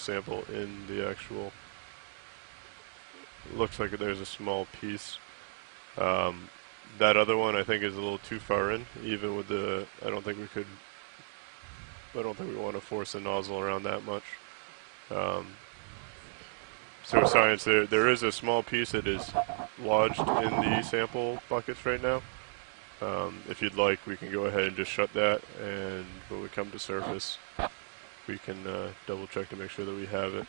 sample in the actual. Looks like there's a small piece. That other one I think is a little too far in, even with the. I don't think we want to force the nozzle around that much. So science, there is a small piece that is lodged in the sample buckets right now. If you'd like, we can go ahead and just shut that, and when we come to surface, we can double check to make sure that we have it.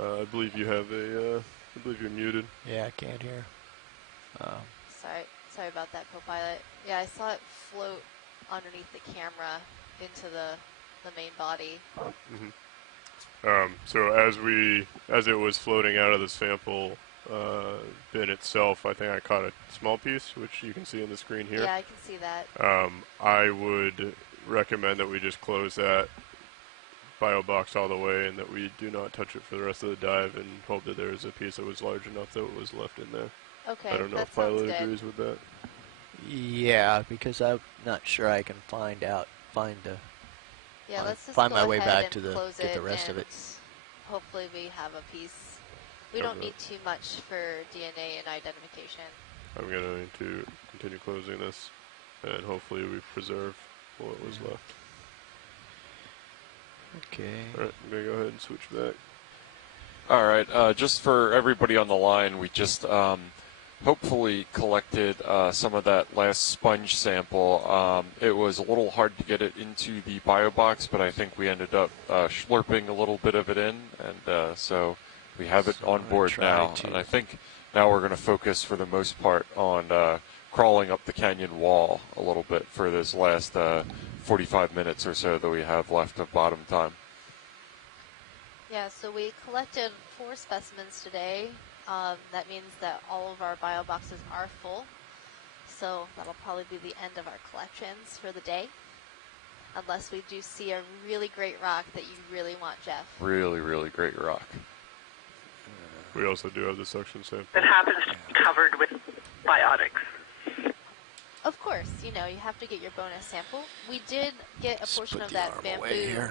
I believe you have a. I believe you're muted. Yeah, I can't hear. Sorry about that, co-pilot. Yeah, I saw it float underneath the camera into the main body. So as it was floating out of the sample bin itself, I think I caught a small piece, which you can see on the screen here. Yeah, I can see that. I would recommend that we just close that bio box all the way and that we do not touch it for the rest of the dive and hope that there is a piece that was large enough that it was left in there. Okay, I don't know if pilot agrees with that. Yeah, because I'm not sure I can find the Yeah, let's just find go my way ahead back and to close get the it, rest of it. Hopefully we have a piece. We don't need too much for DNA and identification. I'm going to continue closing this, and hopefully we preserve what was left. Okay. All right, I'm going to go ahead and switch back. All right, just for everybody on the line, we just hopefully collected some of that last sponge sample. It was a little hard to get it into the bio box, but I think we ended up slurping a little bit of it in, and so we have it on board now. And I think now we're going to focus for the most part on crawling up the canyon wall a little bit for this last 45 minutes or so that we have left of bottom time. Yeah, so we collected 4 specimens today. That means that all of our bio boxes are full. So that'll probably be the end of our collections for the day. Unless we do see a really great rock that you really want, Jeff. Really, really great rock. We also do have the suction sample. That happens to be covered with biotics. Of course, you have to get your bonus sample. We did get a portion of that bamboo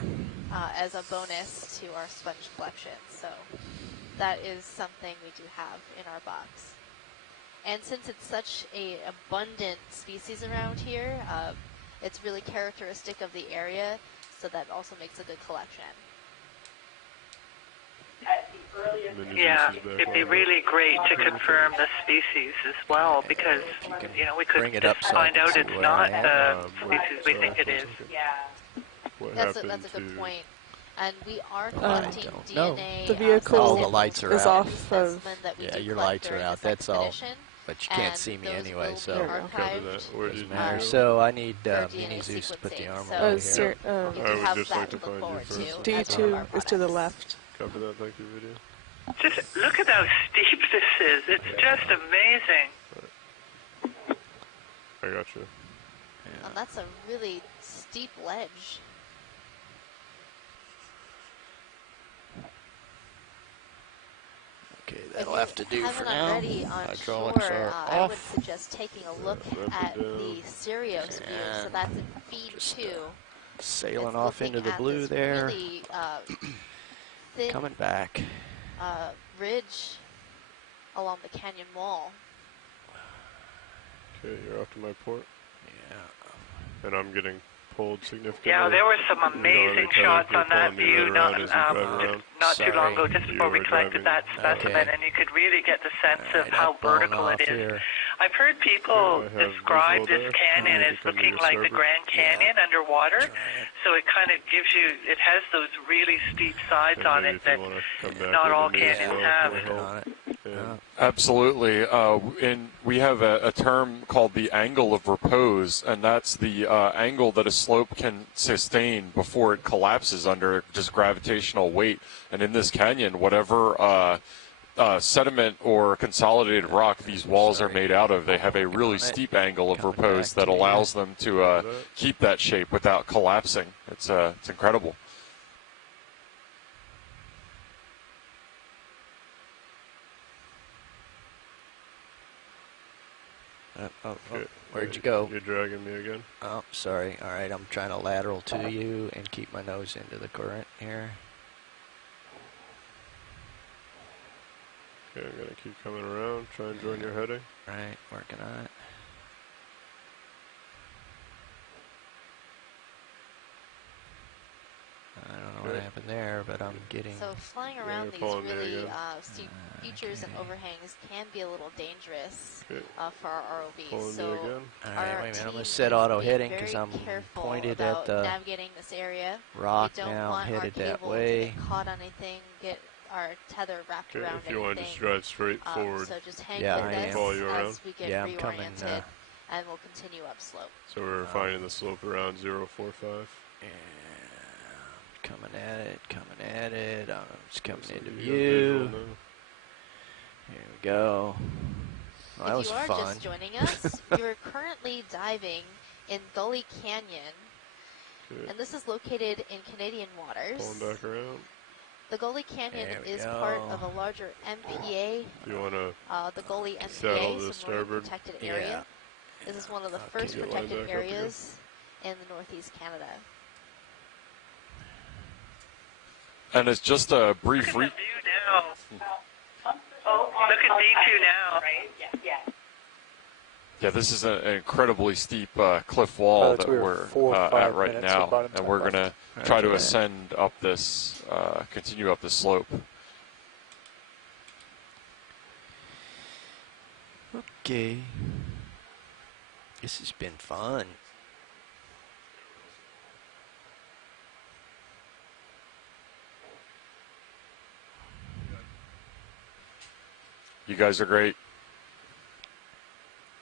as a bonus to our sponge collection, so that is something we do have in our box. And since it's such an abundant species around here, it's really characteristic of the area, so that also makes a good collection. Yeah, it'd be really great to confirm the species as well, because we could just find out it's not the species we think it is. That's a good point. And we are collecting DNA. The vehicle the lights are is out. off of. Yeah, your lights are out. That's all. But you can't see me anyway, so doesn't matter. So I need Mini Zeus to put the armor over here. I would just like to find you first. D2 is to the left. Copy that, thank you, video. Just look at how steep this is. It's just amazing. I got you. And that's a really steep ledge. Okay, that'll have to do for now. Already on Hydraulics shore, are I would off. suggest taking a look at the stereosphere. So that's in feed 2. Sailing off into the blue there. Really, thin, coming back. Ridge along the canyon wall. Okay, you're off to my port. Yeah. And I'm getting pulled significantly. Yeah, there were some amazing shots on that view not too long ago, just before we collected that specimen, and you could really get the sense of how vertical it is. Here. I've heard people describe this canyon as looking like the Grand Canyon underwater, so it kind of gives you, it has those really steep sides on it that not all canyons have. Yeah. Absolutely. And we have a term called the angle of repose, and that's the angle that a slope can sustain before it collapses under just gravitational weight. And in this canyon, whatever sediment or consolidated rock these walls are made out of, they have a really steep angle of repose that allows them to keep that shape without collapsing. It's incredible. Where'd Where'd you go? You're dragging me again. Oh, sorry. All right, I'm trying to lateral to you and keep my nose into the current here. Okay, I'm gonna keep coming around. Try and join your heading. Right, working on it. I don't know what happened there, but I'm getting... So flying around these really steep features and overhangs can be a little dangerous for our ROVs. So all right, wait a minute. I'm going to set auto heading because I'm pointed at the navigating this area. rock we don't now. want I'm headed our that cable way. to get caught on anything, get our tether wrapped around if you want to just drive straight forward. So just hang with us as we get reoriented, coming, and we'll continue upslope. So we're finding the slope around 045. Yeah. Coming at it. I'm just coming into view. Here we go. Well, that was fun. If you are just joining us, you're currently diving in Gully Canyon, and this is located in Canadian waters. Pulling back around. The Gully Canyon is part of a larger MPA. You want to the Gully MPA, so Marine Protected Area. Yeah. This is one of the first protected areas in the Northeast Canada. And it's just a brief Look at the view now. Look at D2 now. Right? Yeah, this is an incredibly steep cliff wall that we're at right now, and we're going to try to ascend up this, continue up the slope. Okay. This has been fun. You guys are great.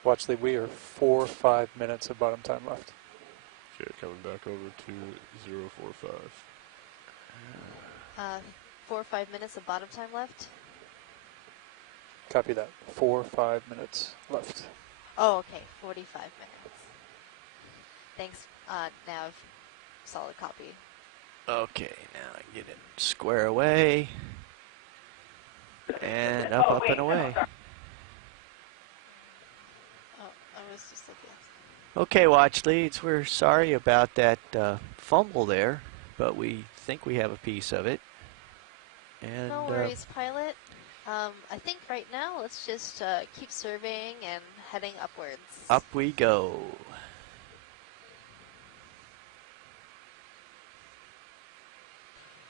Watchley, we are 4 or 5 minutes of bottom time left. Okay, coming back over to 045. 4 or 5 minutes of bottom time left. Copy that. 4 or 5 minutes left. Oh, okay. 45 minutes. Thanks, Nav. Solid copy. Okay, now I get it square away. And up and away. Oh, I was just looking. Okay, watch leads. We're sorry about that fumble there, but we think we have a piece of it. And no worries, pilot. I think right now let's just keep surveying and heading upwards. Up we go.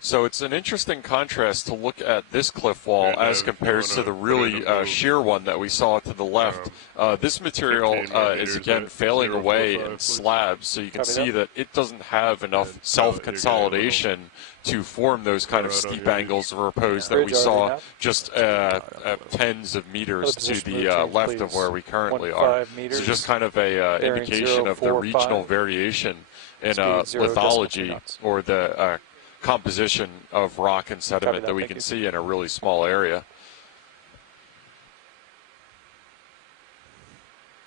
So it's an interesting contrast to look at this cliff wall as compared to the really sheer one that we saw to the left. This material is again failing away in slabs, so you can see that it doesn't have enough self-consolidation to form those kind of steep angles of repose that we saw just tens of meters to the left of where we currently are. So just kind of a indication of the regional variation in lithology or the composition of rock and sediment that we can see in a really small area.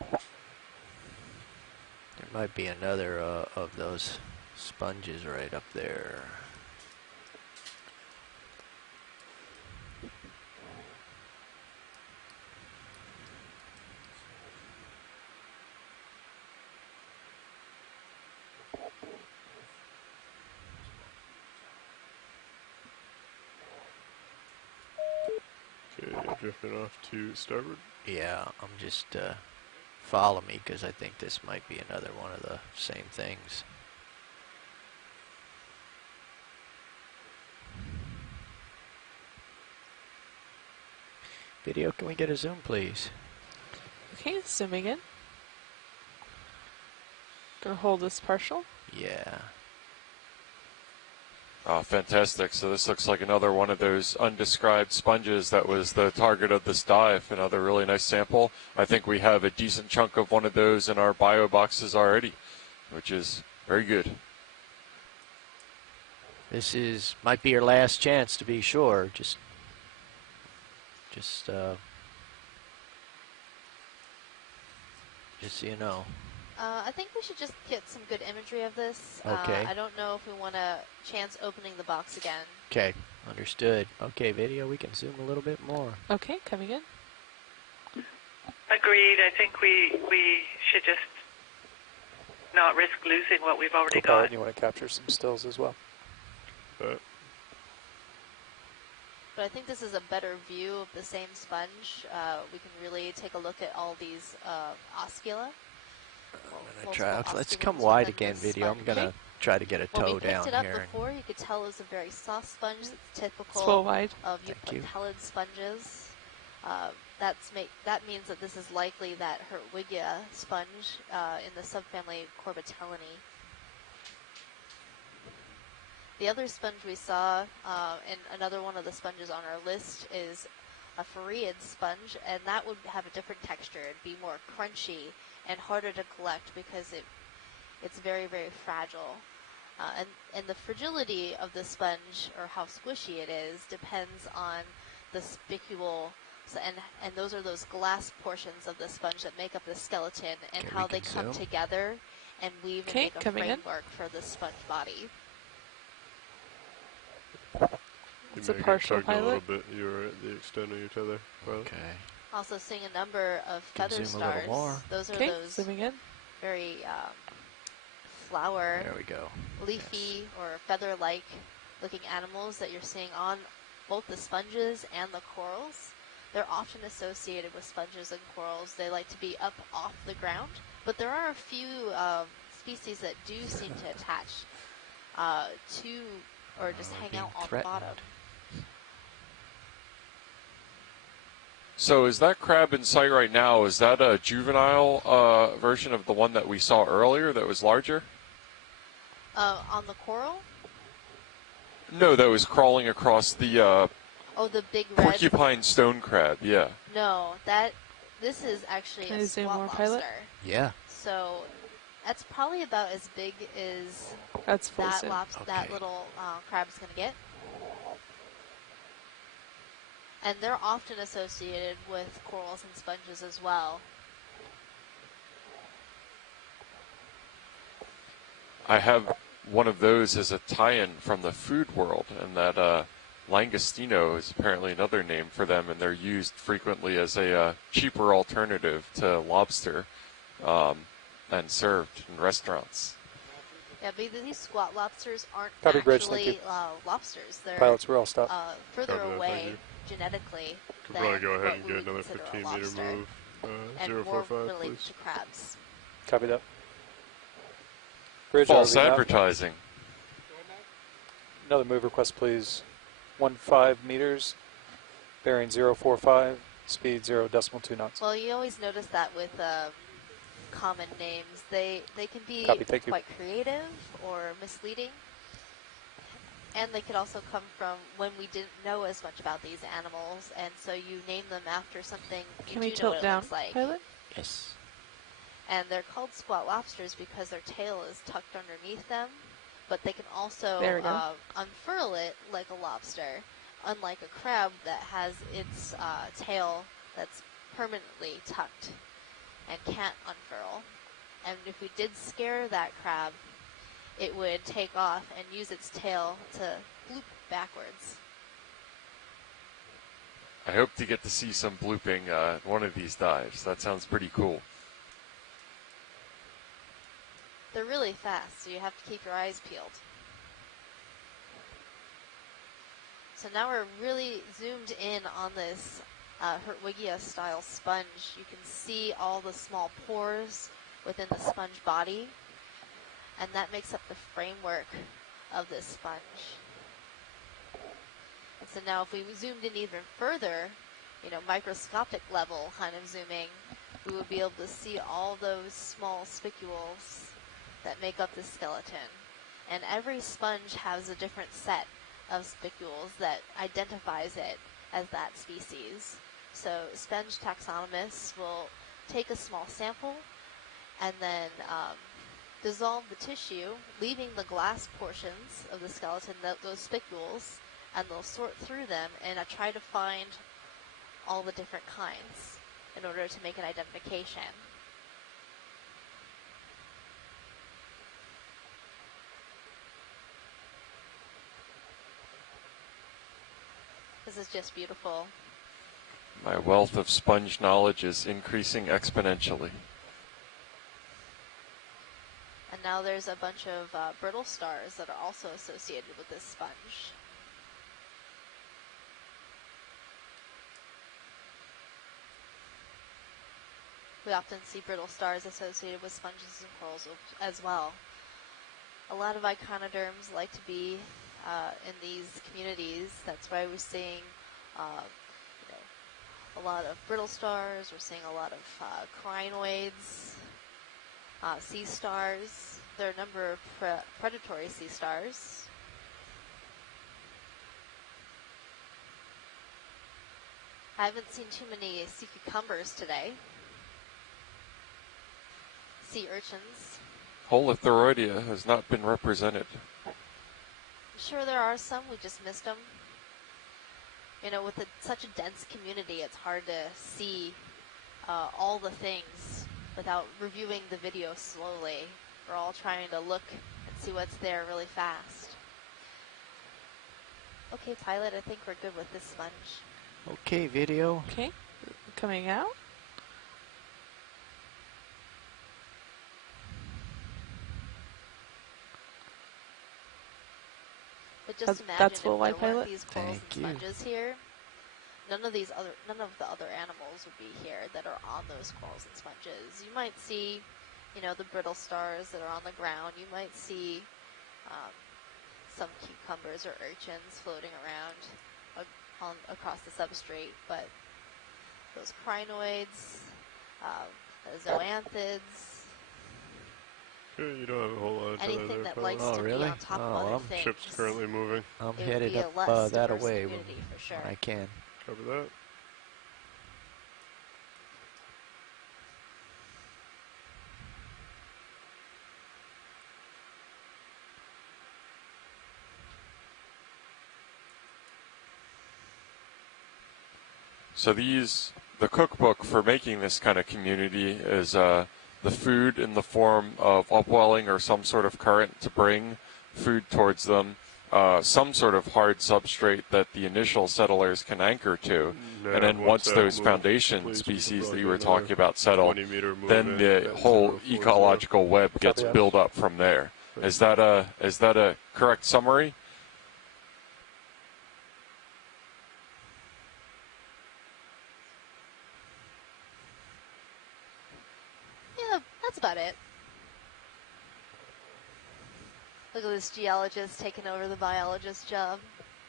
There might be another of those sponges right up there. Drifting off to starboard. Yeah, I'm just follow me because I think this might be another one of the same things. Video, can we get a zoom, please? Okay, zooming in. Gonna hold this partial. Yeah. Oh, fantastic. So this looks like another one of those undescribed sponges that was the target of this dive. Another really nice sample. I think we have a decent chunk of one of those in our bio boxes already, which is very good. This might be your last chance to be sure. Just so you know. I think we should just get some good imagery of this. Okay. I don't know if we want to chance opening the box again. Okay, understood. Okay, video, we can zoom a little bit more. Okay, coming in. Agreed. I think we should just not risk losing what we've already Co-pilot, got. you want to capture some stills as well. But I think this is a better view of the same sponge. We can really take a look at all these oscula. Let's come wide again, video. I'm going to try to get a toe down here. When we picked it up before, you could tell it was a very soft sponge that's typical full wide. of Euclid sponges. That means that this is likely that Hertwiggia sponge in the subfamily Corbitellinae. The other sponge we saw, and another one of the sponges on our list, is a Phareid sponge, and that would have a different texture. It'd be more crunchy and harder to collect because it's very, very fragile. And the fragility of the sponge, or how squishy it is, depends on the spicule. So, and those are those glass portions of the sponge that make up the skeleton, and how they come together and weave and make a framework for the sponge body. It's a partial pilot. A little bit. You're at the extent of your tether. Okay. Also seeing a number of feather stars. Those are those very flower, leafy or feather-like looking animals that you're seeing on both the sponges and the corals. They're often associated with sponges and corals. They like to be up off the ground, but there are a few species that do seem to attach to or just hang out on the bottom. So is that crab in sight right now, is that a juvenile version of the one that we saw earlier that was larger? On the coral? No, that was crawling across the the big red porcupine stone crab, yeah. No, this is actually a squat lobster. Pilot? Yeah. So that's probably about as big as that little crab's going to get. And they're often associated with corals and sponges as well. I have one of those as a tie-in from the food world, and that langostino is apparently another name for them, and they're used frequently as a cheaper alternative to lobster and served in restaurants. Yeah, but these squat lobsters aren't actually lobsters. They're pilots, we're all stopped. Further away genetically. Could probably go ahead and get another 15-meter move. And 045, more related please. to crabs. Copy that. Bridge False ROV now. advertising. Another move request, please. 15 meters, bearing 045, speed 0.2 knots. Well, you always notice that with common names. They can be quite creative or misleading. And they could also come from when we didn't know as much about these animals, and so you name them after something you do know what it looks like. Pilot? Yes. And they're called squat lobsters because their tail is tucked underneath them, but they can also unfurl it like a lobster, unlike a crab that has its tail that's permanently tucked and can't unfurl. And if we did scare that crab, it would take off and use its tail to bloop backwards. I hope to get to see some blooping one of these dives. That sounds pretty cool. They're really fast, so you have to keep your eyes peeled. So now we're really zoomed in on this Hertwiggia style sponge. You can see all the small pores within the sponge body, and that makes up the framework of this sponge. And so now if we zoomed in even further, microscopic level kind of zooming, we would be able to see all those small spicules that make up the skeleton. And every sponge has a different set of spicules that identifies it as that species. So sponge taxonomists will take a small sample and then dissolve the tissue, leaving the glass portions of the skeleton, those spicules, and they'll sort through them and try to find all the different kinds in order to make an identification. This is just beautiful. My wealth of sponge knowledge is increasing exponentially. now there's a bunch of brittle stars that are also associated with this sponge. We often see brittle stars associated with sponges and corals as well. A lot of echinoderms like to be in these communities. That's why we're seeing a lot of brittle stars. We're seeing a lot of crinoids, sea stars. There are a number of predatory sea stars. I haven't seen too many sea cucumbers today. Sea urchins. Holothuroidea has not been represented. I'm sure there are some, we just missed them. You know, with such a dense community, it's hard to see all the things without reviewing the video slowly. We're all trying to look and see what's there really fast. Okay, pilot, I think we're good with this sponge. Okay, video. Okay, coming out. But just imagine That's if there full wide weren't pilot. these corals and sponges here, none of the other animals would be here that are on those corals and sponges. You might see, you know, the brittle stars that are on the ground. You might see some cucumbers or urchins floating around across the substrate, but those crinoids, zoanthids. Okay, you don't have a whole lot of time Anything there, that pilot. likes to be on top of other things. Ship's currently moving. I'm It would headed be a up less that diverse away community for sure. when I can. Cover that. So the cookbook for making this kind of community is the food in the form of upwelling or some sort of current to bring food towards them, some sort of hard substrate that the initial settlers can anchor to, and then once those foundation species that you were talking about settle, then the whole ecological web gets built up from there. Is that a correct summary? Yeah, that's about it. Look at this geologist taking over the biologist's job.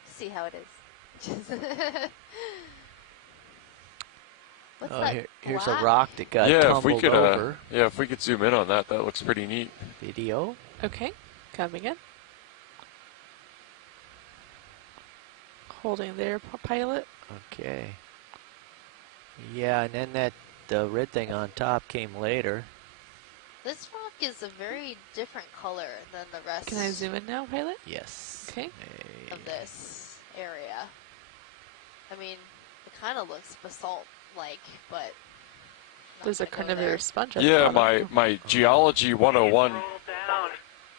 See how it is. What's that? Here's black? a rock that got Yeah, if we tumbled could, over. if we could zoom in on that, that looks pretty neat. Video. Okay, coming in. Holding there, pilot. Okay. Yeah, and then the red thing on top came later. This rock is a very different color than the rest. Can I zoom in now, pilot? Yes. Okay. Of this area. I mean, it kind of looks basalt-like, but there's a carnivorous sponge. Yeah, my geology 101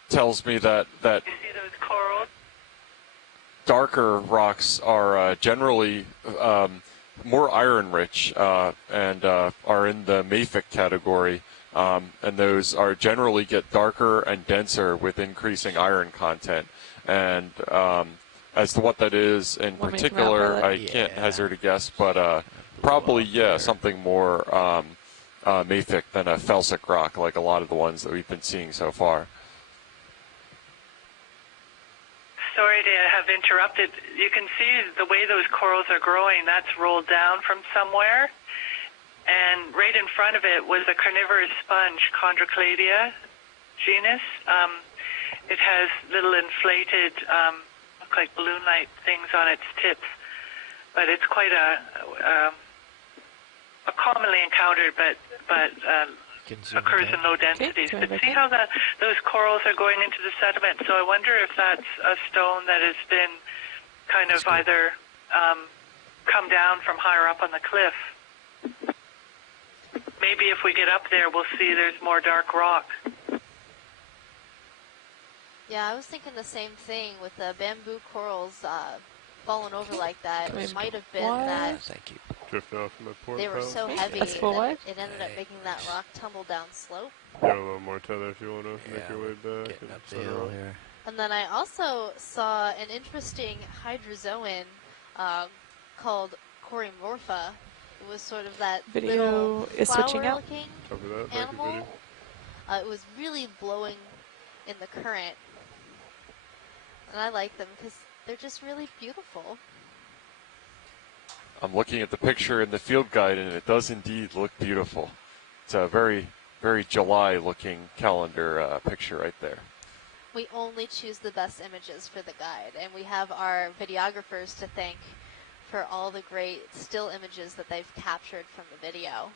tells me that You see those corals? darker rocks are generally more iron-rich and are in the mafic category. And those are generally get darker and denser with increasing iron content. And as to what that is in particular, I can't hazard a guess, but probably, something more mafic than a felsic rock, like a lot of the ones that we've been seeing so far. Sorry to have interrupted. You can see the way those corals are growing. That's rolled down from somewhere. And right in front of it was a carnivorous sponge, Chondrocladia genus. It has little inflated, look like balloon-like things on its tips. But it's quite a commonly encountered, but occurs in low densities. But see how those corals are going into the sediment. So I wonder if that's a stone that has been kind of either come down from higher up on the cliff. Maybe if we get up there, we'll see there's more dark rock. Yeah, I was thinking the same thing with the bamboo corals falling over like that. It might have been that. Thank you. drifting off my port They were pilot. so heavy That's full that wide. it ended up making that rock tumble down slope. You got a little more tether if you want to make Yeah, your way back. getting and up the center hill up. here. And then I also saw an interesting hydrozoan called Corymorpha. It was sort of that Video little is switching out. flower-looking Copy that. Back to animal. video. It was really blowing in the current. And I like them because they're just really beautiful. I'm looking at the picture in the field guide, and it does indeed look beautiful. It's a very, very July-looking calendar picture right there. We only choose the best images for the guide, and we have our videographers to thank for all the great still images that they've captured from the video.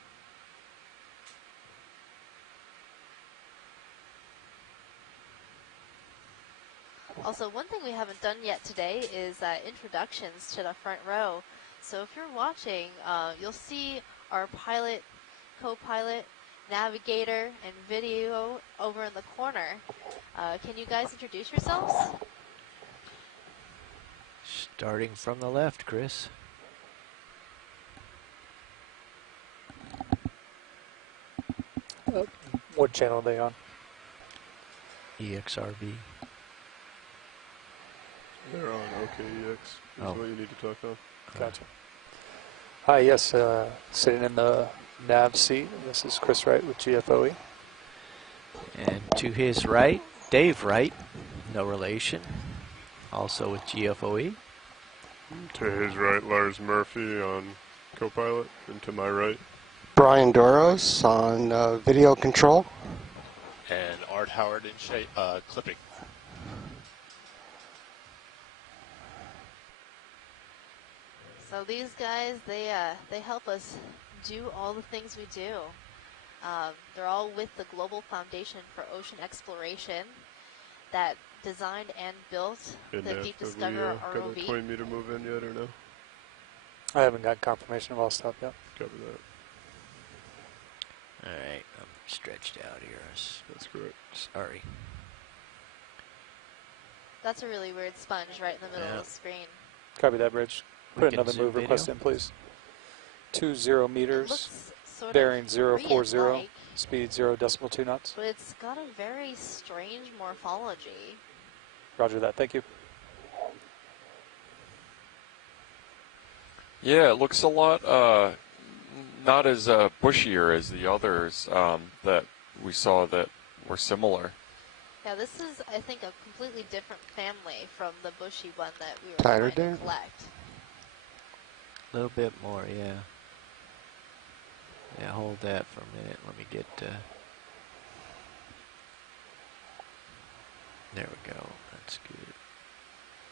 Also, one thing we haven't done yet today is introductions to the front row. So if you're watching, you'll see our pilot, co-pilot, navigator, and video over in the corner. Can you guys introduce yourselves? Starting from the left, Chris. What channel are they on? EXRV. They're on OKEX. That's Oh. what you need to talk on. Gotcha. Hi, yes, sitting in the nav seat. This is Chris Wright with GFOE. And to his right, Dave Wright, no relation, also with GFOE. To his right, Lars Murphy on co-pilot, and to my right, Brian Doros on video control. And Art Howard in clipping. So these guys, they help us do all the things we do. They're all with the Global Foundation for Ocean Exploration that designed and built the Deep Discoverer got the ROV. 20 meter move in yet or no? I haven't got confirmation of all stuff yet. Copy that. All right, I'm stretched out here. That's correct. Sorry. That's a really weird sponge right in the middle of the screen. Copy that, Bridge. We Put can another zoom move request video. in, please. 20 It meters, looks sort bearing of 040, Korean-like, speed 0.2 knots. but it's got a very strange morphology. Roger that, thank you. Yeah, it looks a lot not as bushier as the others that we saw that were similar. Yeah, this is, I think, a completely different family from the bushy one that we were Tighter trying there? to collect. A little bit more, yeah. Yeah, hold that for a minute. Let me get, there we go. That's good.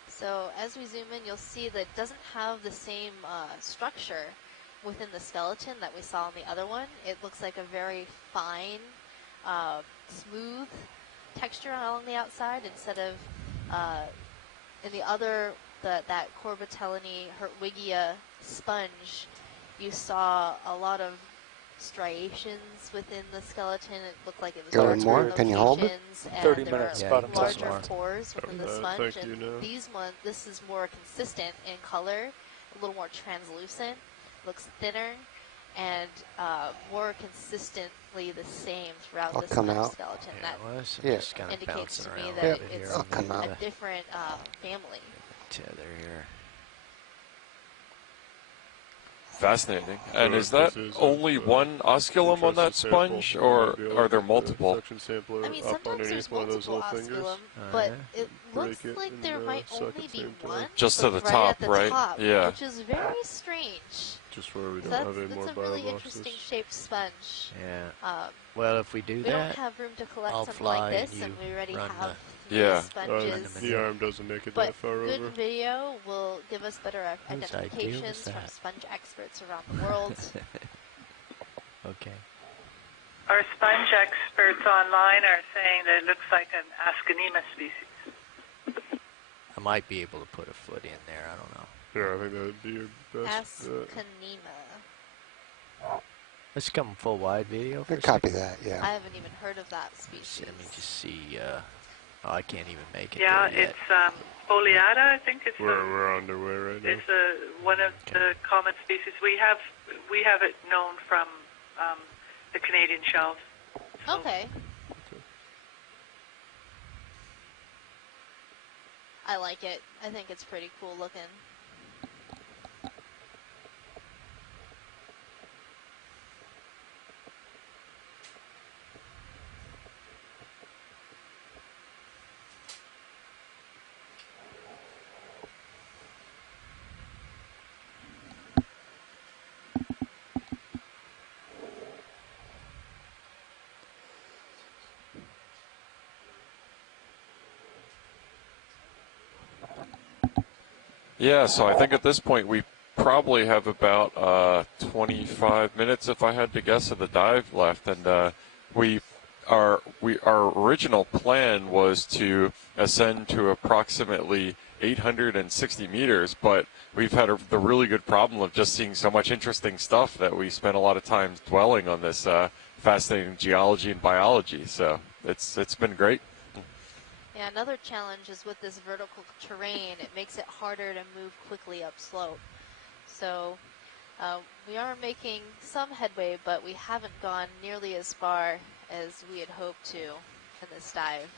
So as we zoom in, you'll see that it doesn't have the same structure within the skeleton that we saw in the other one. It looks like a very fine, smooth texture along the outside instead of in the other, that Corbitellini Hertwigia sponge, you saw a lot of striations within the skeleton. It looked like it was Going darker more? Can you hold it? locations, and 30 there minutes, were about a larger more. pores within the Thank sponge. you, And no. this is more consistent in color, a little more translucent, looks thinner, and more consistently the same throughout I'll the come sponge out. skeleton. Yeah, That well, this is Yeah. just kind of indicates bouncing to me around that a little bit it's here. I'll come out. a different family. Tether here. Fascinating. And So is that this is only one osculum on that interesting sample. sponge, You or might be able are to there get the multiple? Suction sampler I mean, up sometimes there's underneath one of those multiple little fingers. osculum, Oh, but yeah? it looks Break it like and, there might suck only at the be same time. one. Just to like the right top, at the right? top, Yeah. which is very strange. Just where we So don't have any more that's a really bioboxes. interesting shaped sponge. Yeah. Well, if we do We that, don't have room to collect I'll something fly like this, and and you we already run have Yeah. these sponges. The arm doesn't make it But that far good over. video will give us better Whose idea was identifications from that? sponge experts around the world. okay. Our sponge experts online are saying that it looks like an Ascanema species. I might be able to put a foot in there. I don't know. Yeah, I think that would be your best bet. Ascanema. Let's come full wide video for a Copy second. that, yeah. I haven't even heard of that species. Let me just see. Oh, I can't even make it. Yeah, there yet. it's Oleata, I think it's. We're underway right now. It's one of the common species. We have it known from the Canadian shelves. So. Okay. I like it. I think it's pretty cool looking. Yeah, so I think at this point we probably have about 25 minutes, if I had to guess, of the dive left, and our original plan was to ascend to approximately 860 meters, but we've had the really good problem of just seeing so much interesting stuff that we spent a lot of time dwelling on this fascinating geology and biology. So it's been great. Yeah, another challenge is with this vertical terrain, it makes it harder to move quickly upslope. So we are making some headway, but we haven't gone nearly as far as we had hoped to in this dive.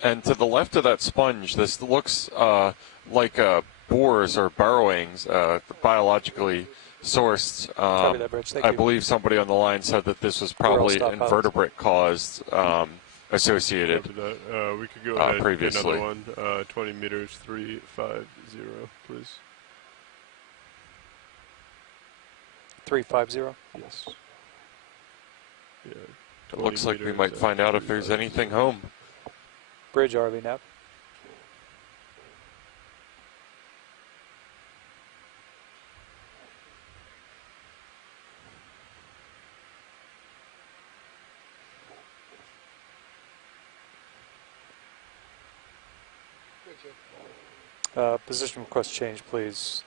And to the left of that sponge, this looks like bores or burrowings, biologically sourced. I believe somebody on the line said that this was probably invertebrate caused. Associated we could go ahead previously. Another one, 20 meters, 350, please. 350? Yes. Yeah. It looks like we might find out if there's anything home. Bridge RV nav. Position request change, please.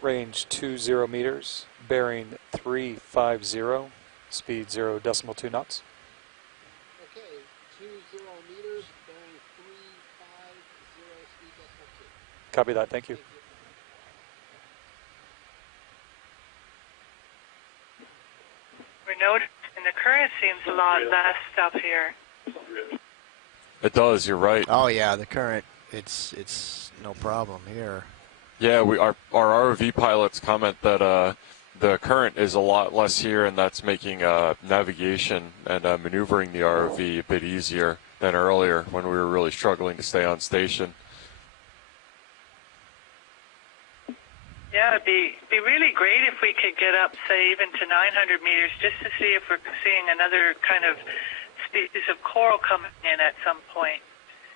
Range 20 meters, bearing 350, speed 0.2 knots. Okay, 20 meters, bearing 350, speed 0.2. Copy that, thank you. We're noticing the current seems a lot less up here. It does, you're right. Oh yeah, the current, it's no problem here. Yeah, our ROV pilots comment that the current is a lot less here, and that's making navigation and maneuvering the ROV a bit easier than earlier when we were really struggling to stay on station. Yeah, it'd be really great if we could get up, say, even to 900 meters, just to see if we're seeing another kind of species of coral coming in at some point,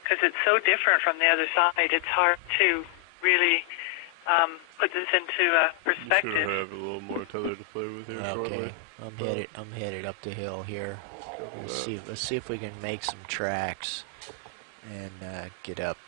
because it's so different from the other side. It's hard to really put this into perspective. You should have a little more tether to play with here shortly. I'm headed up the hill here. Let's see if we can make some tracks and get up.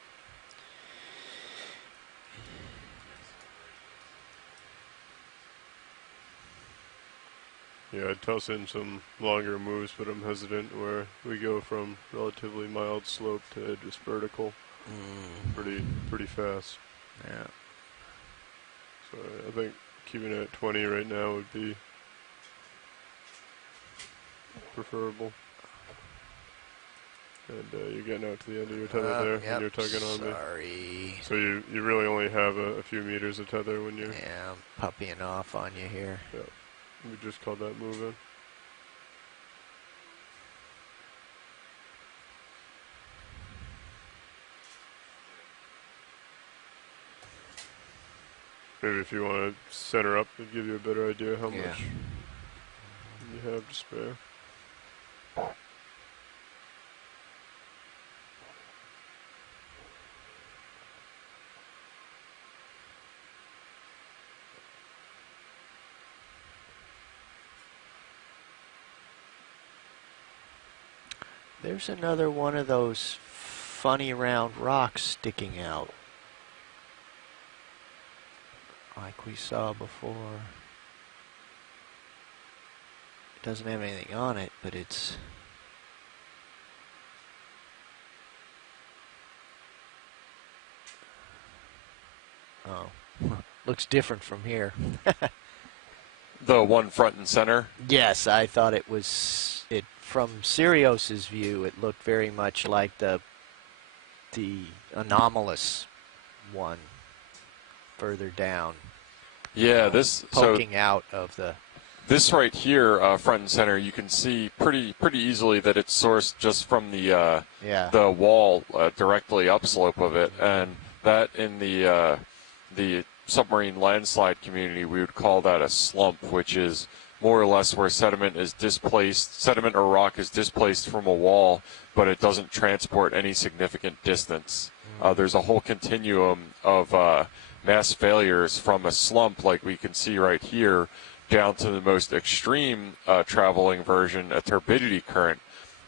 Yeah, I'd toss in some longer moves, but I'm hesitant where we go from relatively mild slope to just vertical pretty fast. Yeah. So I think keeping it at 20 right now would be preferable. And you're getting out to the end of your tether there, and you're tugging on me. Sorry. So you really only have a few meters of tether when you're... Yeah, I'm puppying off on you here. Yeah. We just called that move in. Maybe if you want to center up, it'd give you a better idea how much you have to spare. There's another one of those funny round rocks sticking out, like we saw before. It doesn't have anything on it, but it's Oh, looks different from here. The one front and center? Yes, I thought it was, from Sirius's view, it looked very much like the anomalous one further down. Yeah, poking out of the. This right here, front and center, you can see pretty easily that it's sourced just from the wall directly upslope of it, and that in the submarine landslide community, we would call that a slump, which is more or less where sediment is displaced, sediment or rock is displaced from a wall, but it doesn't transport any significant distance. There's a whole continuum of mass failures from a slump, like we can see right here, down to the most extreme traveling version, a turbidity current,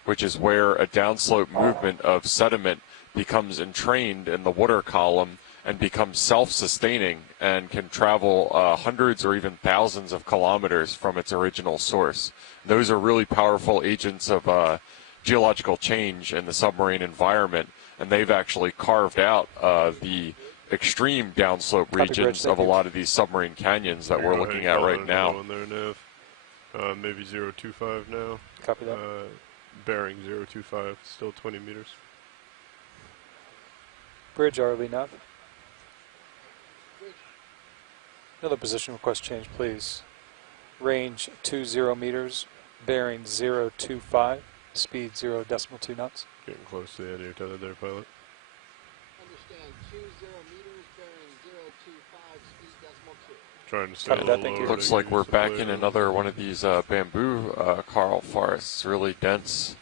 which is where a downslope movement of sediment becomes entrained in the water column and becomes self-sustaining and can travel hundreds or even thousands of kilometers from its original source. Those are really powerful agents of geological change in the submarine environment, and they've actually carved out the extreme downslope regions of a lot of these submarine canyons that we're looking at right now. Maybe 025 now. Copy that. Bearing 025, still 20 meters. Bridge ROV nav. Another position request change, please. Range 20 meters, bearing 025, speed 0.2 knots. Getting close to the end of your tether there, pilot. Understand, 20 meters, bearing 025, speed decimal 2. Trying to stay a little lower. Looks like we're back in another one of these bamboo coral forests, really dense.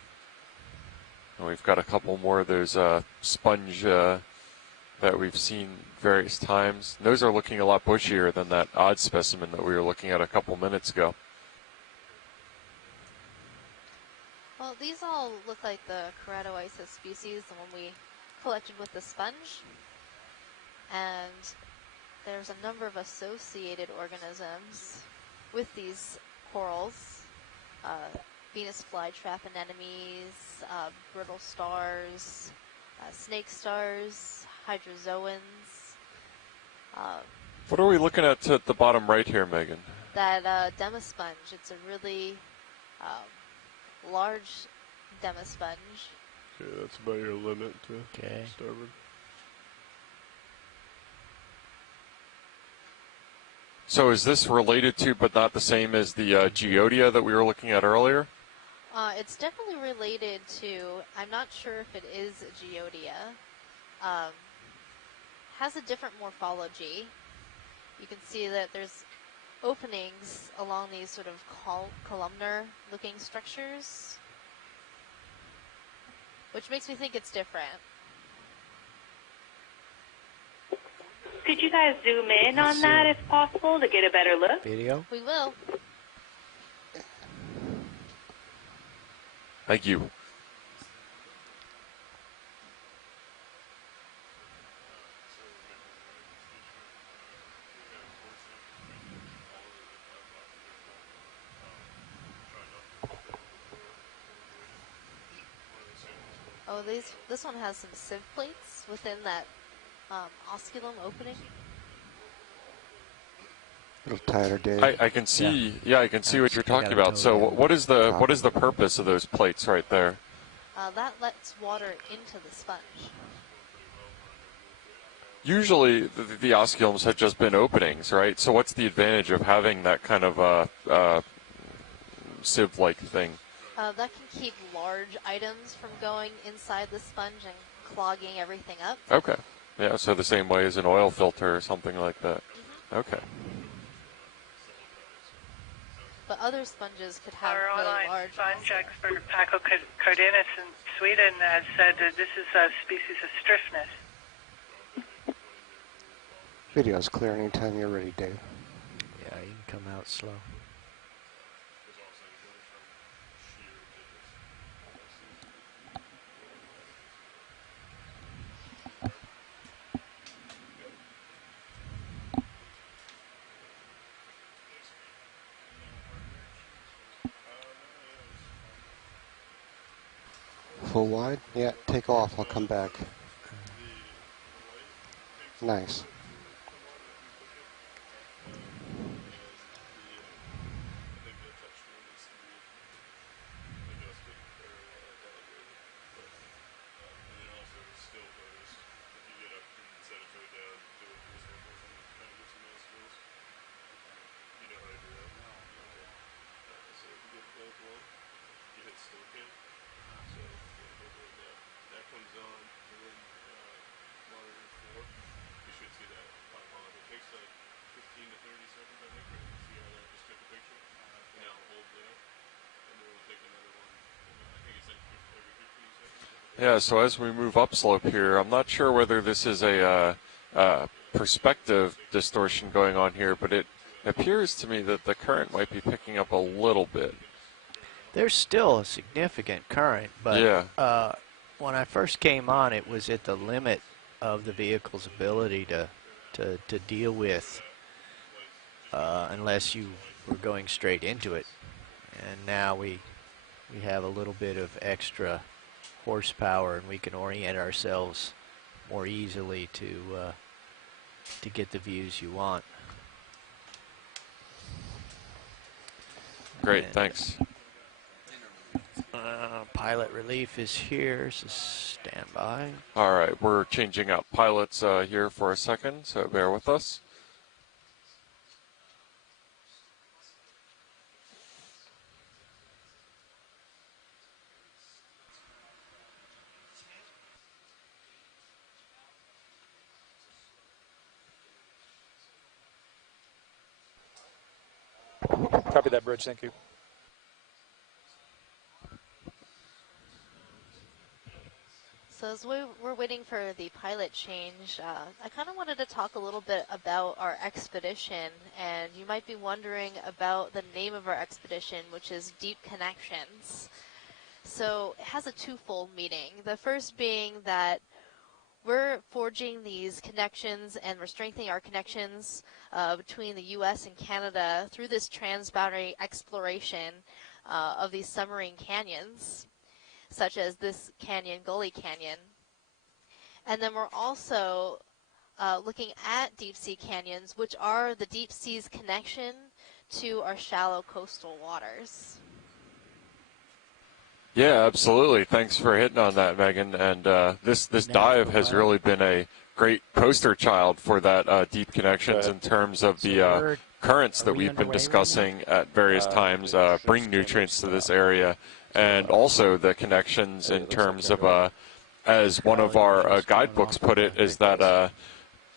And we've got a couple more of those sponge that we've seen various times. Those are looking a lot bushier than that odd specimen that we were looking at a couple minutes ago. Well, these all look like the Keratoisis species, the one we collected with the sponge. And there's a number of associated organisms with these corals. Venus flytrap anemones, brittle stars, snake stars, hydrozoans. What are we looking at the bottom right here, Megan? That demisponge, it's a really large demisponge. Okay, that's about your limit to starboard. So is this related to, but not the same as the Geodia that we were looking at earlier? It's definitely related to, I'm not sure if it is Geodia. Has a different morphology. You can see that there's openings along these sort of columnar looking structures, which makes me think it's different. Could you guys zoom in on that if possible to get a better look? Video? We will. Thank you. Oh, this one has some sieve plates within that osculum opening. A little tighter, Dave. I can see, I can see what you're talking about. So what is the purpose of those plates right there? That lets water into the sponge. Usually the osculums have just been openings, right? So what's the advantage of having that kind of sieve-like thing? That can keep large items from going inside the sponge and clogging everything up. Okay. Yeah, so the same way as an oil filter or something like that. Mm-hmm. Okay. But other sponges could have really large. Our online sponge expert, Paco Cardenas in Sweden, has said that this is a species of Strychnis. Video's clear anytime you're ready, Dave. Yeah, you can come out slow. Full wide? Yeah, take off. I'll come back. Nice. Yeah, so as we move upslope here, I'm not sure whether this is a perspective distortion going on here, but it appears to me that the current might be picking up a little bit. There's still a significant current, but yeah. When I first came on, it was at the limit of the vehicle's ability to deal with unless you were going straight into it. And now we have a little bit of extra horsepower, and we can orient ourselves more easily to get the views you want. Great, and, thanks. Pilot relief is here, so stand by. All right, we're changing out pilots here for a second, so bear with us. Copy that, Bridge. Thank you. So as we're waiting for the pilot change, I kind of wanted to talk a little bit about our expedition, and you might be wondering about the name of our expedition, which is Deep Connections. So it has a twofold meaning. The first being that we're forging these connections and we're strengthening our connections between the U.S. and Canada through this transboundary exploration of these submarine canyons, such as this canyon, Gully Canyon. And then we're also looking at deep sea canyons, which are the deep sea's connection to our shallow coastal waters. Yeah, absolutely. Thanks for hitting on that, Megan. And this dive has really been a great poster child for that deep connections in terms of the currents that we've been discussing at various times, bring nutrients to this area, and also the connections in terms of, as one of our guidebooks put it, is that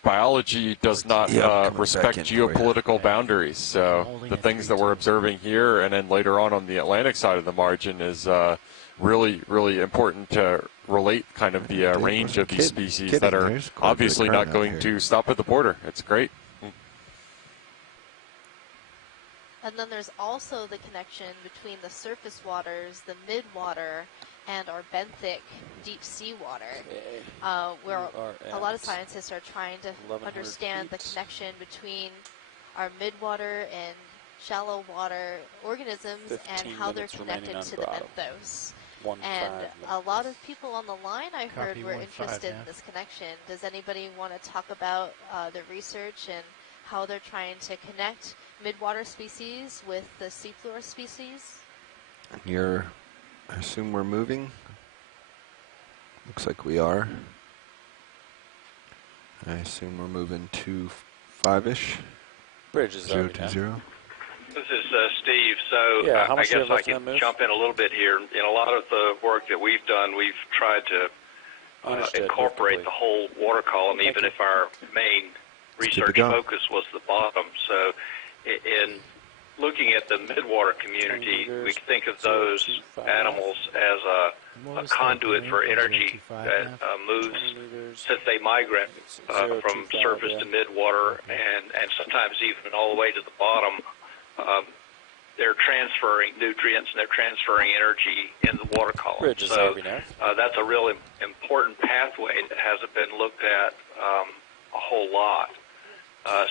biology does not respect geopolitical boundaries. So the things that we're observing here and then later on the Atlantic side of the margin is really, really important to relate kind of the range of these species that are obviously not going to stop at the border. It's great. And then there's also the connection between the surface waters, the mid-water, and our benthic deep sea water, where a lot of scientists are trying to understand the connection between our mid-water and shallow water organisms and how they're connected to the benthos. And a lot of people on the line, I heard, were interested in this connection. Does anybody want to talk about the research and how they're trying to connect midwater species with the seafloor species? I assume we're moving. Looks like we are. I assume we're moving to 5-ish. Bridge is 020. This is Steve. So I guess I can jump in a little bit here. In a lot of the work that we've done, we've tried to incorporate the whole water column, even if our main research focus was the bottom. So in looking at the midwater community, we think of those animals as a conduit for energy that moves, since they migrate from surface to midwater and sometimes even all the way to the bottom. They're transferring nutrients and they're transferring energy in the water column. So that's a real important pathway that hasn't been looked at a whole lot.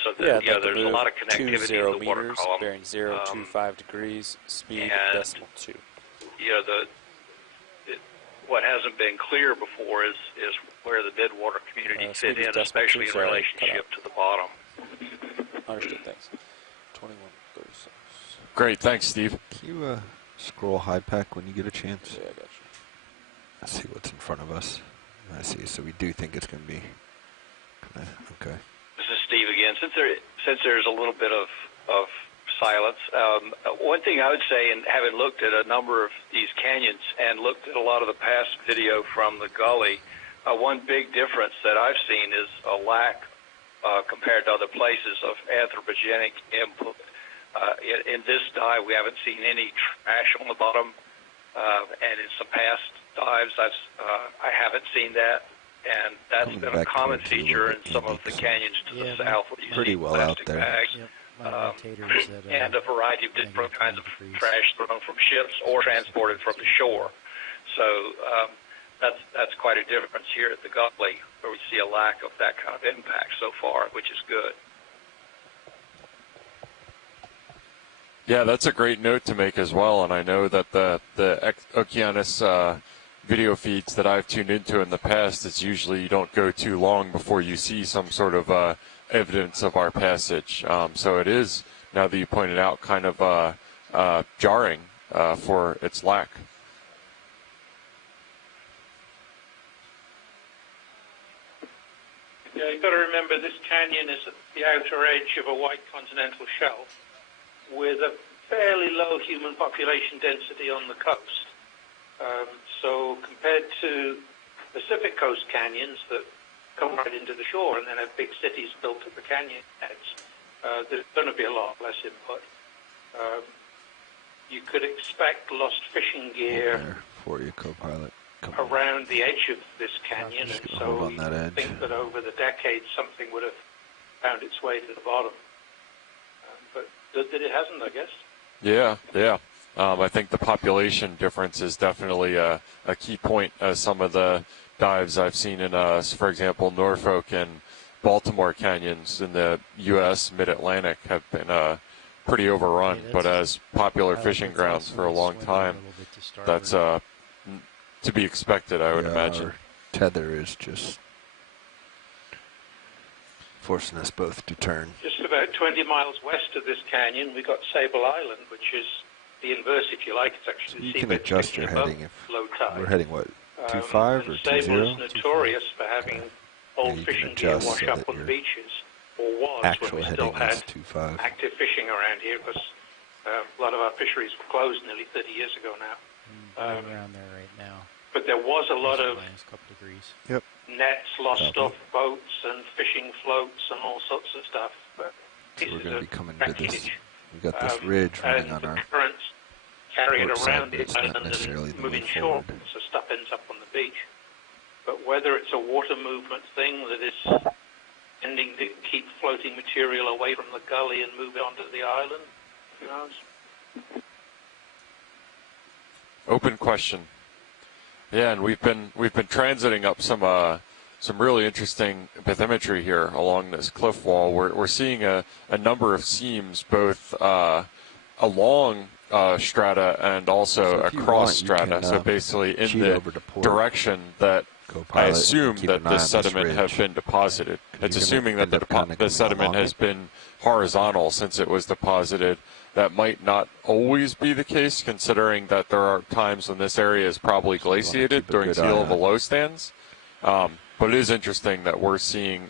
So there's a lot of connectivity in the water column. Bearing 025 degrees, speed decimal 2. What hasn't been clear before is where the midwater community fit in, especially in relationship to the bottom. Understood, thanks. 2136. Great, thanks, Steve. Can you scroll high pack when you get a chance? Yeah, I got you. Let's see what's in front of us. I see, so we do think it's going to be okay. This is Steve again. Since there's a little bit of silence, one thing I would say, and having looked at a number of these canyons and looked at a lot of the past video from the Gully, one big difference that I've seen is a lack, compared to other places, of anthropogenic input. In this dive, we haven't seen any trash on the bottom, and in some past dives. I haven't seen that, and that's been a common feature in some of the canyons to the south where you see plastic bags. And a variety of different kinds of trash thrown from ships or transported from the shore. So that's quite a difference here at the gully, where we see a lack of that kind of impact so far, which is good. Yeah, that's a great note to make as well, and I know that the Okeanos video feeds that I've tuned into in the past, it's usually you don't go too long before you see some sort of evidence of our passage. So it is, now that you pointed out, kind of jarring for its lack. Yeah, you've got to remember this canyon is at the outer edge of a white continental shelf with a fairly low human population density on the coast. So compared to Pacific Coast canyons that come right into the shore and then have big cities built at the canyon heads, there's going to be a lot less input. You could expect lost fishing gear for you, co-pilot. Around the edge of this canyon, and so I think that over the decades something would have found its way to the bottom. But it hasn't, I guess. Yeah. I think the population difference is definitely a key point. Some of the dives I've seen in, for example, Norfolk and Baltimore canyons in the U.S. mid-Atlantic have been pretty overrun. But as popular fishing grounds for a long time, that's to be expected, I would imagine. Our tether is just forcing us both to turn. Just about 20 miles west of this canyon, we got Sable Island, which is the inverse, if you like. It's actually you can adjust your heading if low tide. We're heading what, 2.5 or 2.0? Sable is notorious for having old fishing gear wash up on the beaches, or was when we still had active fishing around here, because a lot of our fisheries were closed nearly 30 years ago now. Around there right now. But there was a lot of Yep. nets lost off boats and fishing floats and all sorts of stuff. But so we're going to be coming to this. We've got this ridge running on our currents carry it around the it's not island necessarily and the move way inshore, forward. so stuff ends up on the beach. But whether it's a water movement thing that is tending to keep floating material away from the gully and move it onto the island, who knows? Open question. Yeah, and we've been transiting up some really interesting bathymetry here along this cliff wall. We're seeing a number of seams both along strata and also across strata. So basically in the direction that I assume that the sediment has been deposited. It's assuming that the sediment has been horizontal since it was deposited. That might not always be the case, considering that there are times when this area is probably glaciated during sea level low stands. But it is interesting that we're seeing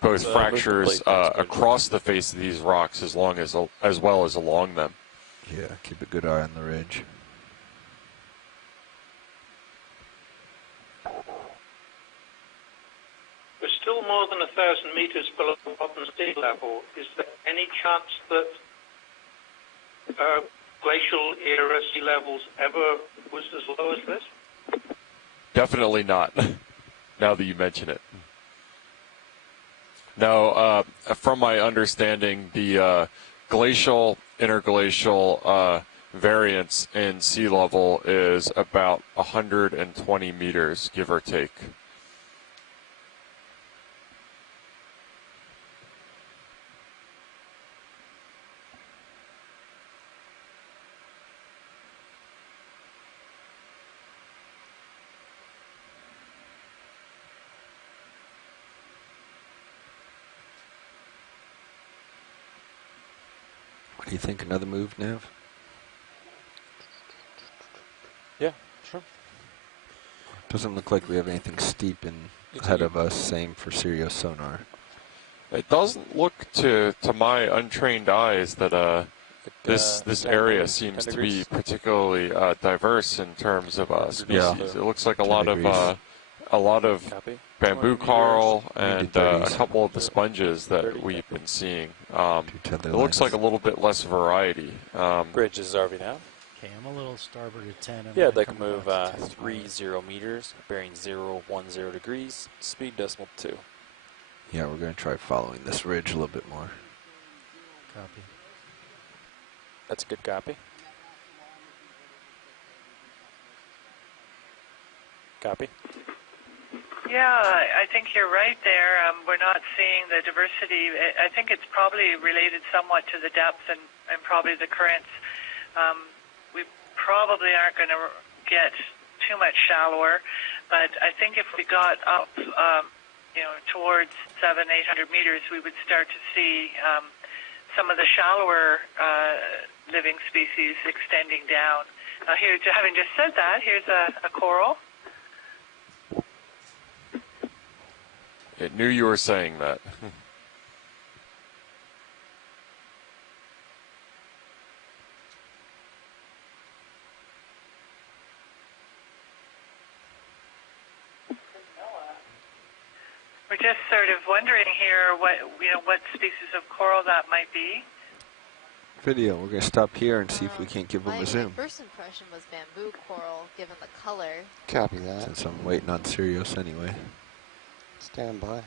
both fractures across the face of these rocks as well as along them. Yeah, keep a good eye on the ridge. We're still more than 1,000 meters below bottom sea level. Is there any chance that glacial era sea levels ever was as low as this? Definitely not, now that you mention it. No, from my understanding, the glacial, interglacial variance in sea level is about 120 meters, give or take. Do you think another move, Nav? Yeah, sure. Doesn't look like we have anything steep ahead of us. Same for Sirius sonar. It doesn't look to my untrained eyes that this area seems to be particularly diverse in terms of species. Yeah. It looks like a lot of bamboo coral and a couple of the sponges that we've been seeing. It looks like a little bit less variety. Bridge is RV now. Okay, I'm a little starboard at 10. Yeah, they can move 30 meters, bearing 010 degrees, speed decimal 2. Yeah, we're going to try following this ridge a little bit more. Copy. That's a good copy. Copy. Yeah, I think you're right there. We're not seeing the diversity. I think it's probably related somewhat to the depth and probably the currents. We probably aren't going to get too much shallower, but I think if we got up, towards 700-800 meters, we would start to see some of the shallower living species extending down. Now, here, having just said that, here's a coral. It knew you were saying that. We're just sort of wondering here what species of coral that might be. Video, we're going to stop here and see if we can't give them a zoom. My first impression was bamboo coral, given the color. Copy that. Since I'm waiting on Sirius anyway. Stand by.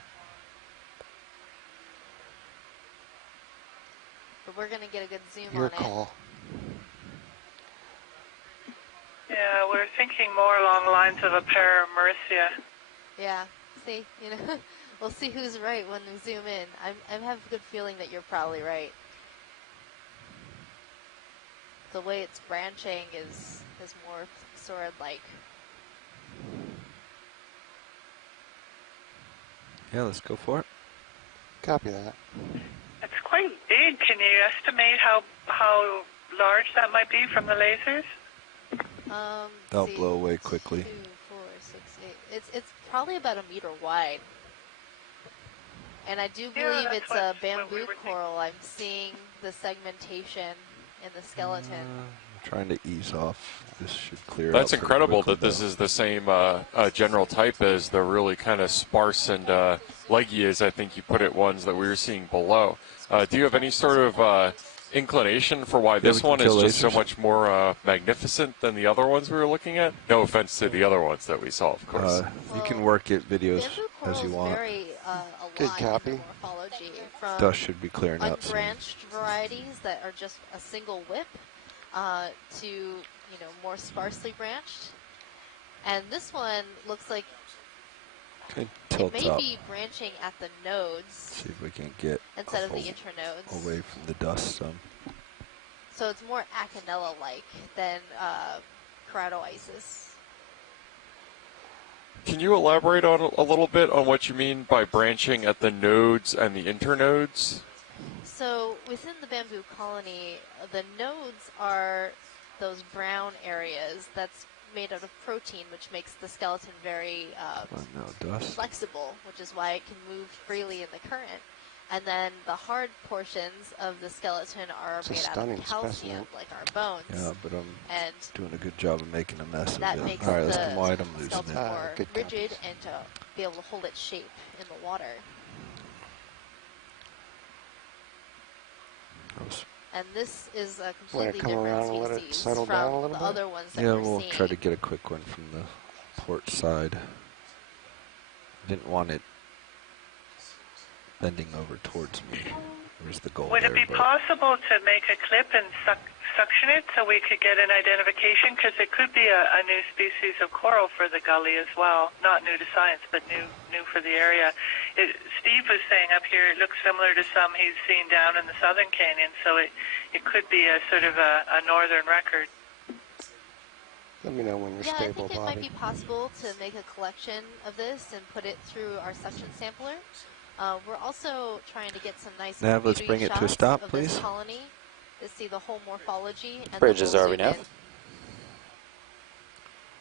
But we're going to get a good zoom Your on call. Yeah, we're thinking more along the lines of a Paramaricia. Yeah, see, we'll see who's right when we zoom in. I have a good feeling that you're probably right. The way it's branching is more sword-like. Yeah, let's go for it. Copy that. It's quite big. Can you estimate how large that might be from the lasers? They'll blow away quickly. 2, 4, 6, 8. It's probably about a meter wide. And I do believe it's a bamboo coral. I'm seeing the segmentation in the skeleton. I'm trying to ease off. This should clear That's up incredible quickly, that this is the same general type as the really kind of sparse and leggy, as I think you put it, ones that we were seeing below. Do you have any sort of inclination for why this one is just so much more magnificent than the other ones we were looking at? No offense to the other ones that we saw, of course. You can work it videos as you want. Good copy. Dust should be clearing out soon. Unbranched varieties that are just a single whip to more sparsely branched, and this one looks like it may be branching at the nodes. See if we can get instead of the internodes away from the dust some. So it's more Acanella-like than Keratoisis. Can you elaborate on a little bit on what you mean by branching at the nodes and the internodes? So within the bamboo colony, the nodes are those brown areas that's made out of protein, which makes the skeleton very flexible, which is why it can move freely in the current. And then the hard portions of the skeleton are made out of calcium, like our bones. Yeah, but I'm doing a good job of making a mess of it. That makes All right, let's the come wide. I'm losing skeleton it. more rigid and to be able to hold its shape in the water. And this is a completely different species from the other ones that we're we'll seeing. try to get a quick one from the port side. Didn't want it bending over towards me. Where's the goal? Would it be possible to make a clip and suction it so we could get an identification? Because it could be a new species of coral for the gully as well. Not new to science, but new for the area. Steve was saying up here it looks similar to some he's seen down in the southern canyon, so it could be a sort of a northern record. Let me know when you're stable, I think it Bobby. might be possible to make a collection of this and put it through our suction sampler. We're also trying to get some nice Nav, let's bring it to a stop, please. Colony to see the whole morphology. And Bridges, are we now?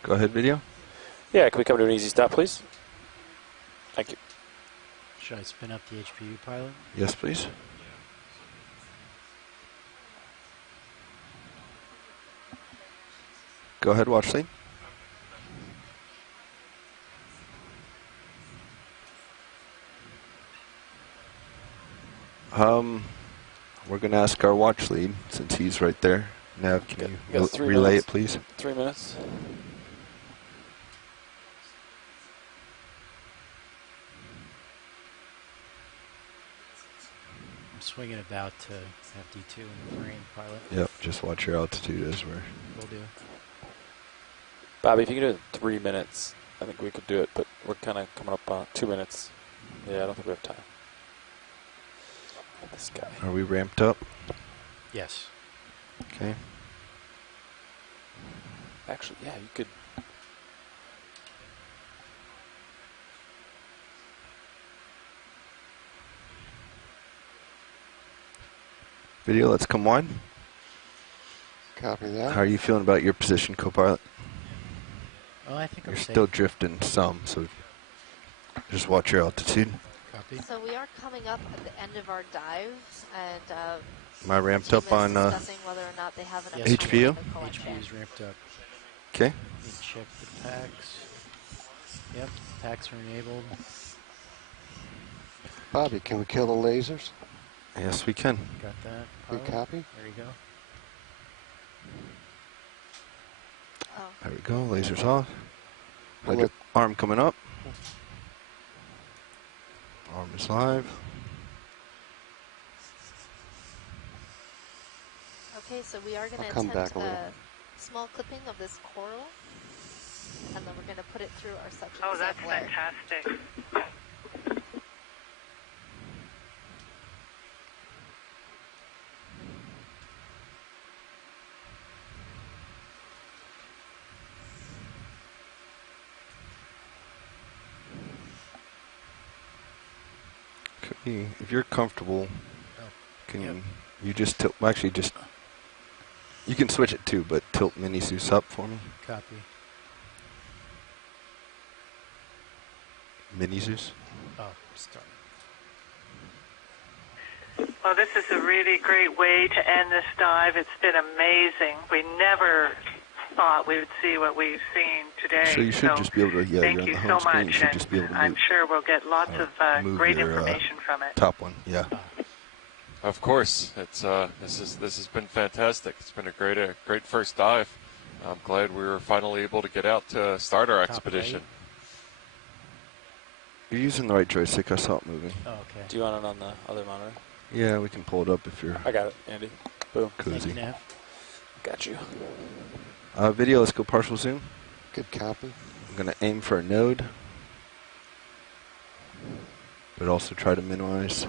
Go ahead, video. Yeah, can we come to an easy stop, please? Thank you. Should I spin up the HPU pilot? Yes, please. Go ahead, watch scene. We're going to ask our watch lead, since he's right there Nav, can you relay it, please? 3 minutes. I'm swinging about to FD2 in the marine pilot. Yep, just watch your altitude as we're... Will do. Bobby, if you can do it in 3 minutes, I think we could do it, but we're kind of coming up on 2 minutes. Yeah, I don't think we have time. This guy. Are we ramped up? Yes. Okay. Actually, yeah, you could. Video, let's come wide. Copy that. How are you feeling about your position, co-pilot? Oh, I think you're I'm still safe. drifting some, so just watch your altitude. Copy. So we are coming up at the end of our dives, and Am I ramped up on discussing whether or not they have enough HPU? HPU is ramped up. Okay. Let me check the packs. Yep, packs are enabled. Bobby, can we kill the lasers? Yes, we can. Got that. Good copy. There you go. There we go. Lasers off. Well, Arm coming up. Arm is live. Okay, so we are going to come back attempt a little. small clipping of this coral, and then we're going to put it through our suction Oh, that's sampler. fantastic. If you're comfortable, can you just tilt? Well, actually, just you can switch it too, but tilt Mini Zeus up for me. Copy. Mini Zeus. Oh, start. Well, this is a really great way to end this dive. It's been amazing. We never thought we would see what we've seen today. So you should just be able to, yeah, thank you're on you the home so screen. You much, should and just be able to I'm move, sure we'll get lots of move great your, information from it. top one, yeah. Of course, it's this has been fantastic. It's been a great first dive. I'm glad we were finally able to get out to start our expedition. You're using the right joystick. I saw it moving. Oh, okay. Do you want it on the other monitor? Yeah, we can pull it up if you're. I got it, Andy. Boom. Cozy. Got you. Video, let's go partial zoom. Good copy. I'm going to aim for a node, but also try to minimize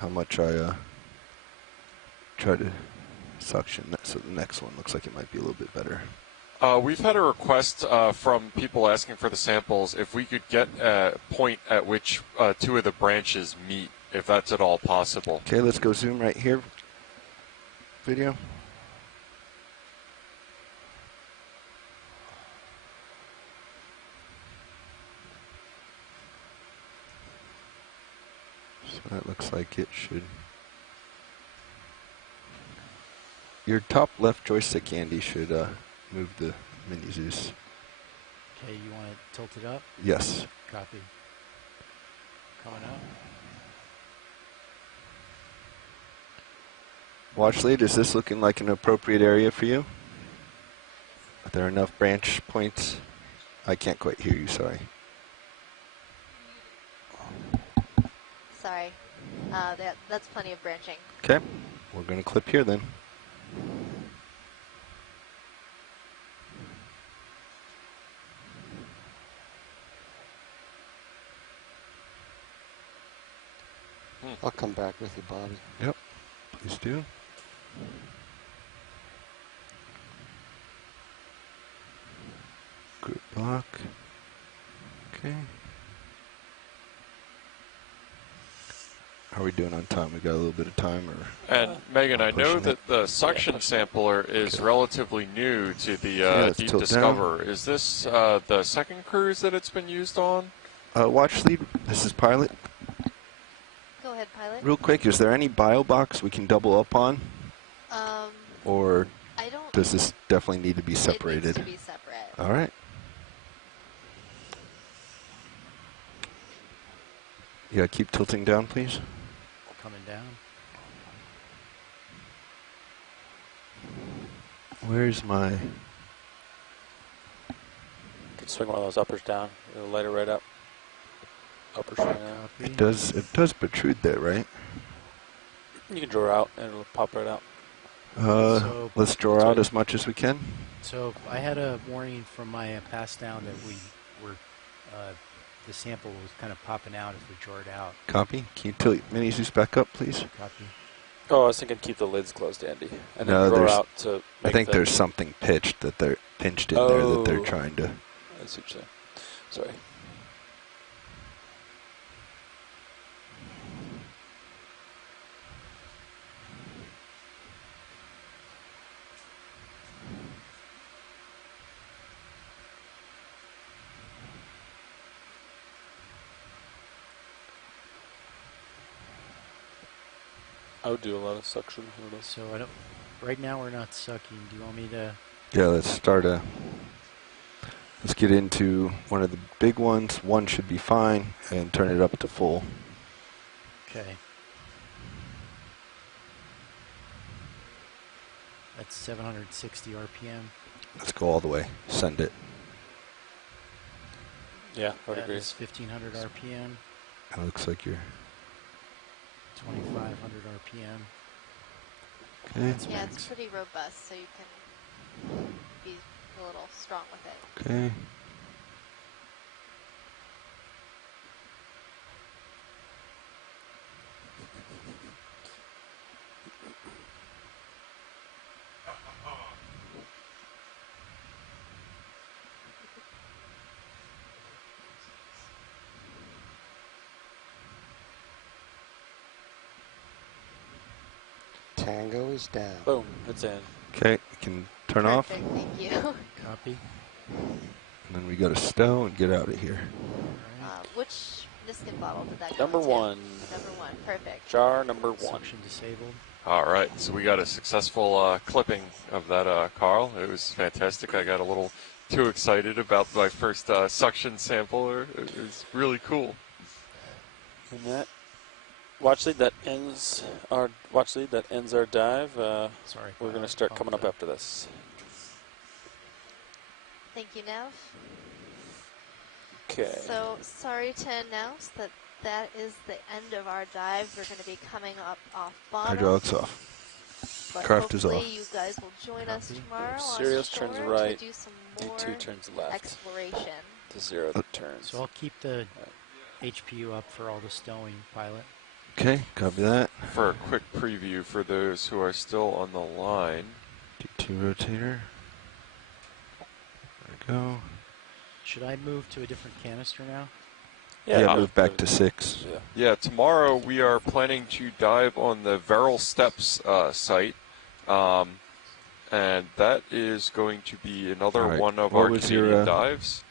how much I try to suction that, so the next one looks like it might be a little bit better. We've had a request from people asking for the samples if we could get a point at which two of the branches meet, if that's at all possible. Okay, let's go zoom right here. Video. So that looks like it should. Your top left joystick, Andy, should move the Mini Zeus. Okay, you want it tilted up? Yes. Copy. Coming up. Watch lead, is this looking like an appropriate area for you? Are there enough branch points? I can't quite hear you, sorry. Sorry. That's plenty of branching. Okay, we're going to clip here then. I'll come back with you, Bobby. Yep, please do. Group block. Okay. How are we doing on time? We got a little bit of time, or? And Megan, I know pushing that it? the suction sampler is relatively new to the Deep tilt Discover. down. Is this the second cruise that it's been used on? Watch lead, this is pilot. Go ahead, pilot. Real quick, is there any bio box we can double up on? Or does this definitely need to be separated? It needs to be separate. All right. Yeah, keep tilting down, please. Coming down. Where's my... Could swing one of those uppers down. It'll light it right up. Uppers right now. It does protrude there, right? You can draw out and it'll pop right out. So let's draw out as much as we can. So I had a warning from my pass down that we were, the sample was kind of popping out as we draw it out. Copy. Can you tilt mini Zeus back up, please? Copy. Oh, I was thinking keep the lids closed, Andy. And No, then draw out to I think there's something pitched that they're pinched in there that they're trying to... I see what you're saying. Sorry. I would do a lot of suction. So I don't. Right now we're not sucking. Do you want me to? Yeah, let's get into one of the big ones. One should be fine, and turn it up to full. Okay. That's 760 RPM. Let's go all the way. Send it. Yeah, I would agree. That's 1500 RPM. It looks like you're... 2500 RPM. Okay. Yeah, it's pretty robust, so you can be a little strong with it. Okay. Tango is down. Boom, it's in. Okay, you can turn Perfect, off. thank you. Copy. And then we got to stow and get out of here. Which Niskin bottle did that go Number into? one. Number one, perfect. Jar number one. Suction disabled. All right, so we got a successful clipping of that, Carl. It was fantastic. I got a little too excited about my first suction sample. It was really cool. And that watch lead that ends our dive. Sorry, we're going to start coming up after this. Thank you, Nav. Okay. So sorry to announce that that is the end of our dive. We're going to be coming up off bottom. Hydraulics off. But Craft is off. hopefully you guys will join us tomorrow Sirius on turns shore right. to do some more D2 turns left. exploration. To zero the turns. So I'll keep the HPU up for all the stowing, pilot. Okay, copy that. For a quick preview for those who are still on the line. D2 rotator. There we go. Should I move to a different canister now? Yeah, move back to 6. Yeah, tomorrow we are planning to dive on the Verrill Steps site. And that is going to be another one of our Canadian dives.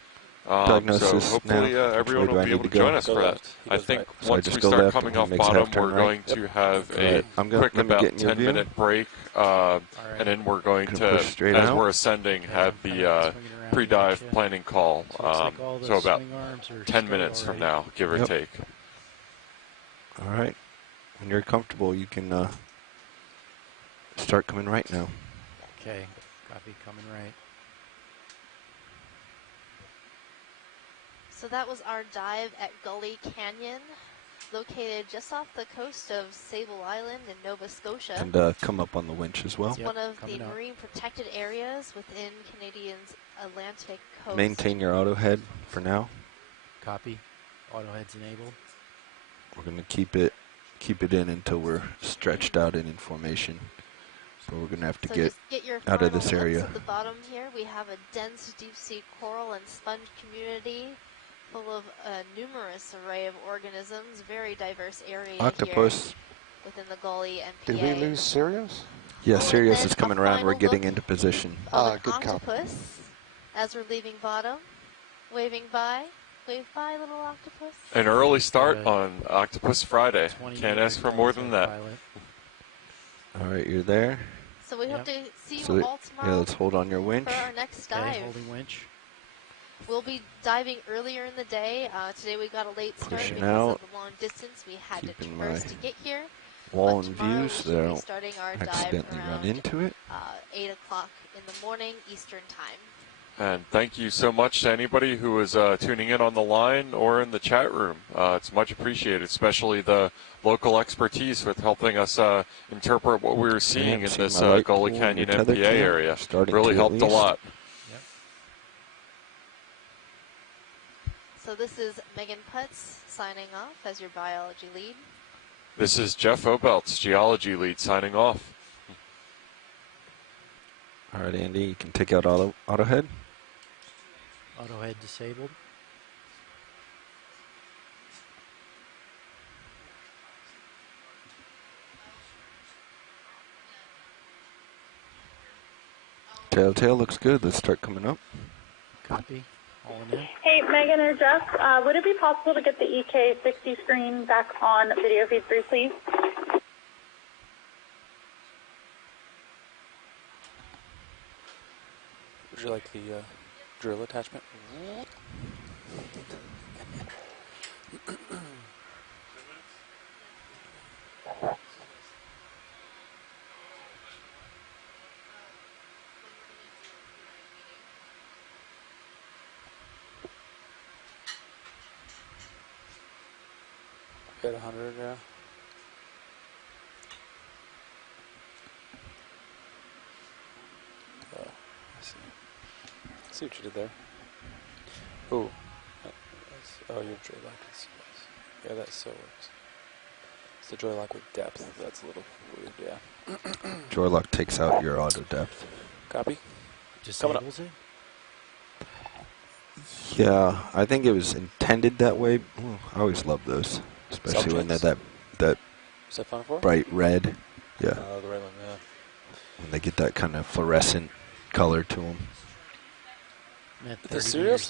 Diagnosis so hopefully everyone will be able to join us for that. I think once we start coming off bottom, we're going to have a quick about 10-minute break, and then we're going to, as we're ascending, have the pre-dive planning call. So about 10 minutes from now, give or take. All right. When you're comfortable, you can start coming right now. Okay, copy, coming right. So that was our dive at Gully Canyon, located just off the coast of Sable Island in Nova Scotia. And come up on the winch as well. It's one of the marine protected areas within Canadian's Atlantic coast. Maintain your auto head for now. Copy. Auto head's enabled. We're going to keep it in until we're stretched out and in formation. So we're going to have to get your out of this final area. At the bottom here, we have a dense deep sea coral and sponge community full of a numerous array of organisms, very diverse area Octopus. here within the Gully and PA. Did we lose Sirius? Yeah, Sirius is coming around. We're getting into position. Good octopus as we're leaving bottom, waving by. Wave by, little octopus. An early start on Octopus Friday. Can't ask for more than that. All right, you're there. So we hope to see you all tomorrow. Yeah, let's hold on your winch. For our next dive. Okay, holding winch. We'll be diving earlier in the day. Today we got a late start Pushing because out. of the long distance we had to traverse to get here. wall and views so they don't starting our accidentally dive run around, into it. 8 o'clock in the morning Eastern time. And thank you so much to anybody who is tuning in on the line or in the chat room. It's much appreciated, especially the local expertise with helping us interpret what we were seeing in this Gully Canyon MPA area. Really helped a lot. Yep. So this is Megan Putz signing off as your biology lead. This is Jeff Obelts, geology lead, signing off. All right, Andy, you can take out auto head. Auto head disabled. Tail looks good. Let's start coming up. Copy. All in. Hey, Megan or Jeff, would it be possible to get the EK60 screen back on video feed 3, please? Would you like the drill attachment? At 100, yeah. I see what you did there. Ooh. Oh, your joy lock is. Yeah, that so works. It's the joy lock with depth. That's a little weird, yeah. Joy lock takes out your auto depth. Copy. Disables it? Yeah, I think it was intended that way. Ooh, I always love those, especially when they're that Is that fun for? bright red. Yeah. Oh, the red one, yeah. When they get that kind of fluorescent color to them. At The 30 serious meters